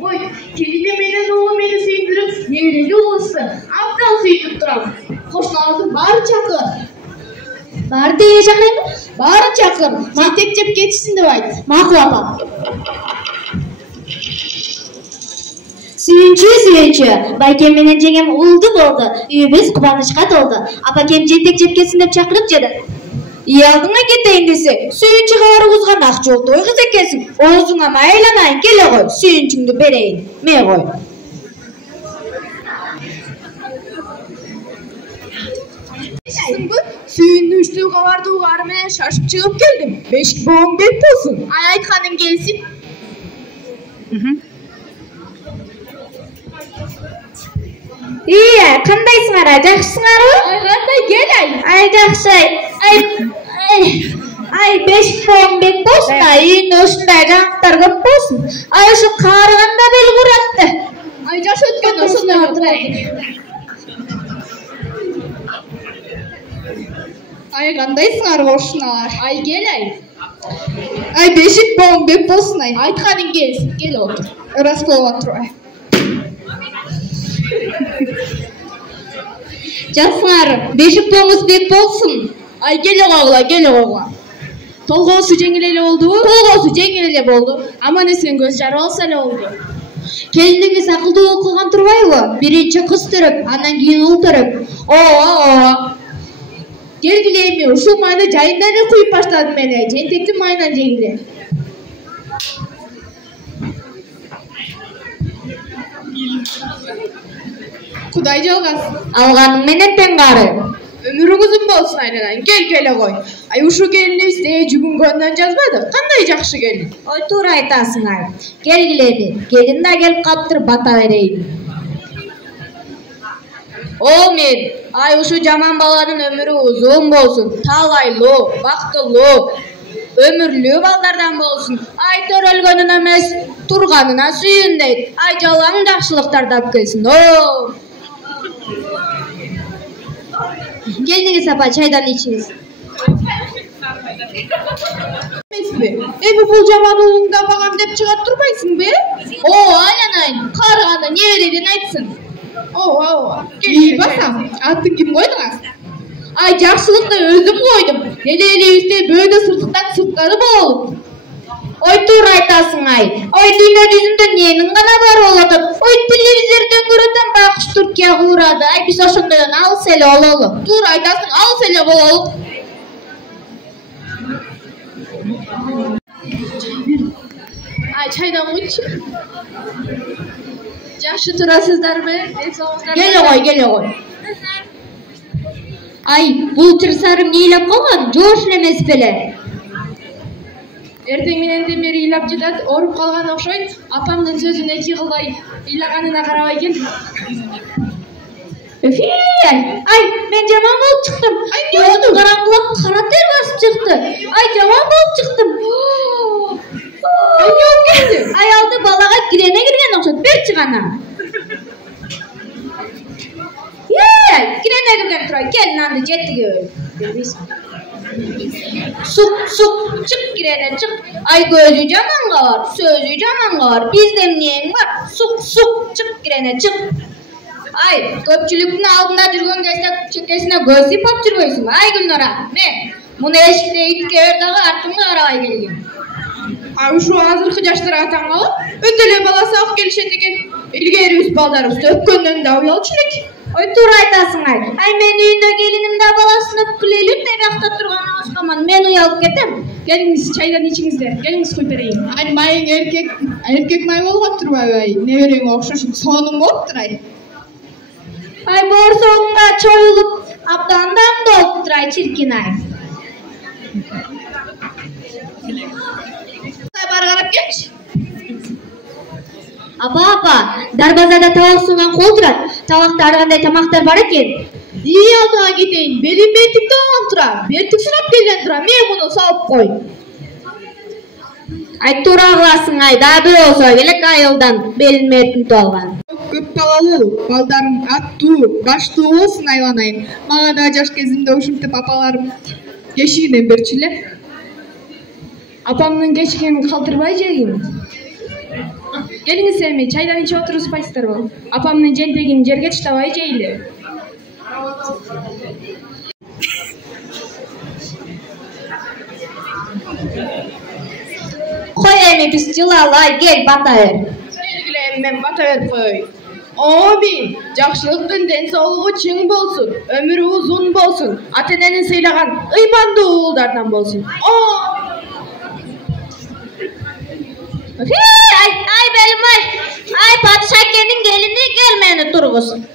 Koy, kelime menen oğlu meni suyundurup, nevreli olursun. Aptal suyunup duram. Koşnalıkın bari çakır. Bari diye çakırayım mı? Bari çakır. Tek cep geçsin de bayt. Makul apam. Suyuncu. Baykem menen jengem uldu boldu. Üyümüz kubanычка doldu. Apakем jentek jepkesin dep çakırıp jedi. İyi aldığına giteyim dese, suyuncu ağrıgızgan ak joldu oy kız ekesin. Oğuzuna maylanayın, gele koy, suyuncuңdu bereyin, me koy. Suyunlu üçlüğü kavardı uğarı menen şaşıp çıkıp geldim. Beşik boğum bek bolsun. Ay aytkanın gelsin. İyi, kandaysыңар, жақсысыңар? Ay kanday gel ay. Ay жақсы. Ay beş boğum bek bolsun. Ay үйün osундай жаңылыктар көп болsun. Ay şu karıganda bel kuratты. Ay jaş ötken osunda oturayın. Ay kandaysыңар koşunalar. Ay gel ay. Ay beşik boğum bek bolsun ay. Aytkanın gelsin. Gel otur. Ras bolup otur ay. Жақсыңар, бешік боңыз бек болsun. Ay gel oğla. Tolgosu jеңилеле oldu. Толғосы жеңілеле болды. Aman esen göz jары olsa oldu. Келиниңиз акылдуу окуган турбайбы? Биринчи кыз төрөп, андан кийин уул төрөп. Ооба. Келгилейми, ушул майны жайындан эле куюп баштадым эле. Жентектин майынан жеңиле. Kuday жалгасын. Алганың менен тең кары. Ömürün uzun bolsun aynanan. Gel koy. Ay uşu gelinimiz de cübüngönden жазбады. Kандай жақшы gelin. Ой, туура айтасың ай. Келгилеби. Келин да келип калыптыр, бата берейин. Ol men, ay uşu jaman balanın ömürü uzun bolsun, talaylı, baktıllı, ömürlü baldardan bolsun. Ay törölgönün emes, turganına suyun deyt. Ay jalan jakşılıktar tap kelsin. Oo. Келиңиз апа, чайдан ичиңиz. Ebi bul jaman ulunda bagam dep çıgat turbaysın be? Oo, aylanayın. Karıganda ne vereden aytsın. Oo. İyi basam. Attı kim koydunuz? Ay jakşılıkta özüm koydum. Ele böyle sırtıktan sırtları boğulup. Ой, туура айтасың ай. Ой, дүйнө жүзүндө ненин гана бар болуп атат. Ой, телевизордон көрөтөм, байкуш Түркия урады. Ай, биз ошондойдон алыс эле бололу. Туура айтасың, алыс эле бололу. Ay çaydan uç. Жақшы турасыздарбы? Келе кой. Ай, бул чырсарым ыйлап калган, жоош эмес беле. Эртең мененден бери ыйлап жатат, оруп калган окшойт. Апамдын сөзүн эки кылбай ыйлаганына карабай кел. Ай, мен жаман болуп чыктым. Көзүм караңгылап, кара тер басып чыкты. Ай, жаман болуп чыктым. Ай, алды балага кирген окшойт. Берчи гана. Кирене кирген турай, кел нанды жетиге. Сук, çık girene çık. Ay gözü jamanга бар, sözü jamanга бар. Bizde emneğin var? Suk, çık girene çık. Ay, köpçülüktün aldında жүргөн кезде чекесине көз сыйпап жүрбөйсүңбү? Ay Gülnara, мен муну эшикте итке дагы артыңга карабай келгем. Ay uşu азыркы жаштарга таң калып, өтө эле баласы ак келишет экен. Илгерибиз балдарыбызды өпкөндөн да уялчу элек. Ой, туура айтасың ай. Ай, мен үйүндө келиним да баласын өпкүлөйлүп деп акта турганын алышканман. Мен уялып кетем. Келиңиз, чайдан ичиңиздер. Келиңиз куюп берейин. Ай, майың эркек май болгон турбайбы ай? Неберең окшошуп сонуң болуптур ай. Ай, борсоңга чоюлуп, абдандан болуптур ай, чиркин ай. Бары карап келчи. Апа, дарбазада табак сунган кол турат. Табакта ар кандай тамактар бар экен. İyi aldığına gideyim. Benim bentikte olan tura. Bertik sırap gelen tura. Men bunu salıp koy. Ay, туура кыласың ай. Дагы бир болсо келек айылдан белин мертин толган. Көп балалуу, балдарым аттуу, баштуу болсун айланайын. Мага да жаш кезимде ушинтип апаларым кешигинен берчү эле. Апамдын кешигин калтырбай жегим. Келиңиз эми чайдан ичип отуруспайсыздарбы? Апамдын жентегин жерге таштабай жейли. Koy emi biz жылалай, gel bata ver. Белгиле, мен бата берип коеюн. Обин, жакшылыктын ден соолугу чың болсун, өмүрү узун болсун, ата-эненин сыйлаган ыймандуу уулдардан болсун. Ay belim ay. Ay padişah kendin gelini gelmeyeni durgusun.